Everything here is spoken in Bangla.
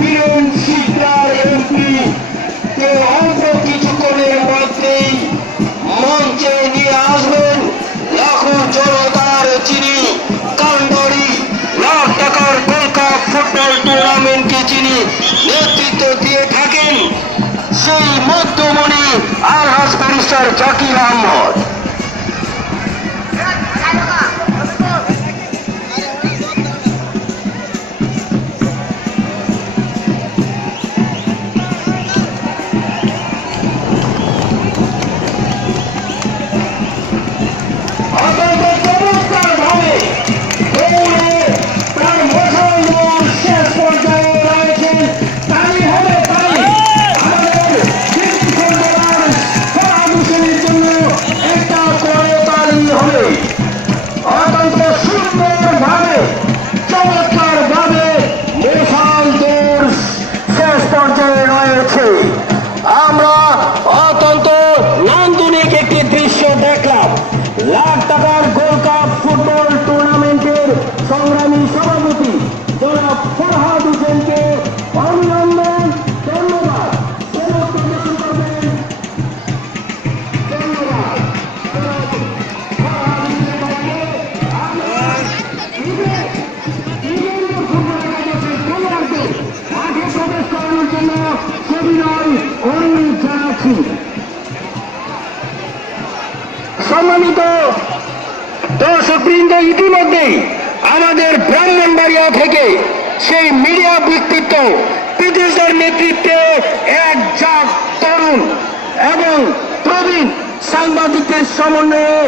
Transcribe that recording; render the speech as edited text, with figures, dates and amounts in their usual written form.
বীরেন শিকদার এমপি কে অল্প কিছুক্ষণের মধ্যেই মঞ্চে নিয়ে আসবেন। লাখো জনতার যিনি কান্ডারি লাখ টাকার গোল্ড কাপ ফুটবল টুর্নামেন্টকে যিনি নেতৃত্ব দিয়ে থাকেন, সেই মধ্যমণি আলহাজ ব্যারিস্টার জাকির আহমদ। আমরা অত্যন্ত নান্দনিক একটি দৃশ্য দেখলাম। লাখ টাকার গোল্ড কাপ ফুটবল টুর্নামেন্টের সংগ্রামী সভাপতি জনাব ফরহাদ হোসেনকে অভিনন্দন, ধন্যবাদ। সম্মানিত দর্শকবৃন্দ, ইতিমধ্যেই আমাদের ব্রাহ্মণবাড়িয়া থেকে সেই মিডিয়া ব্যক্তিত্ব পীযুষদার নেতৃত্বে এক তরুণ এবং প্রবীণ সাংবাদিকদের সমন্বয়ে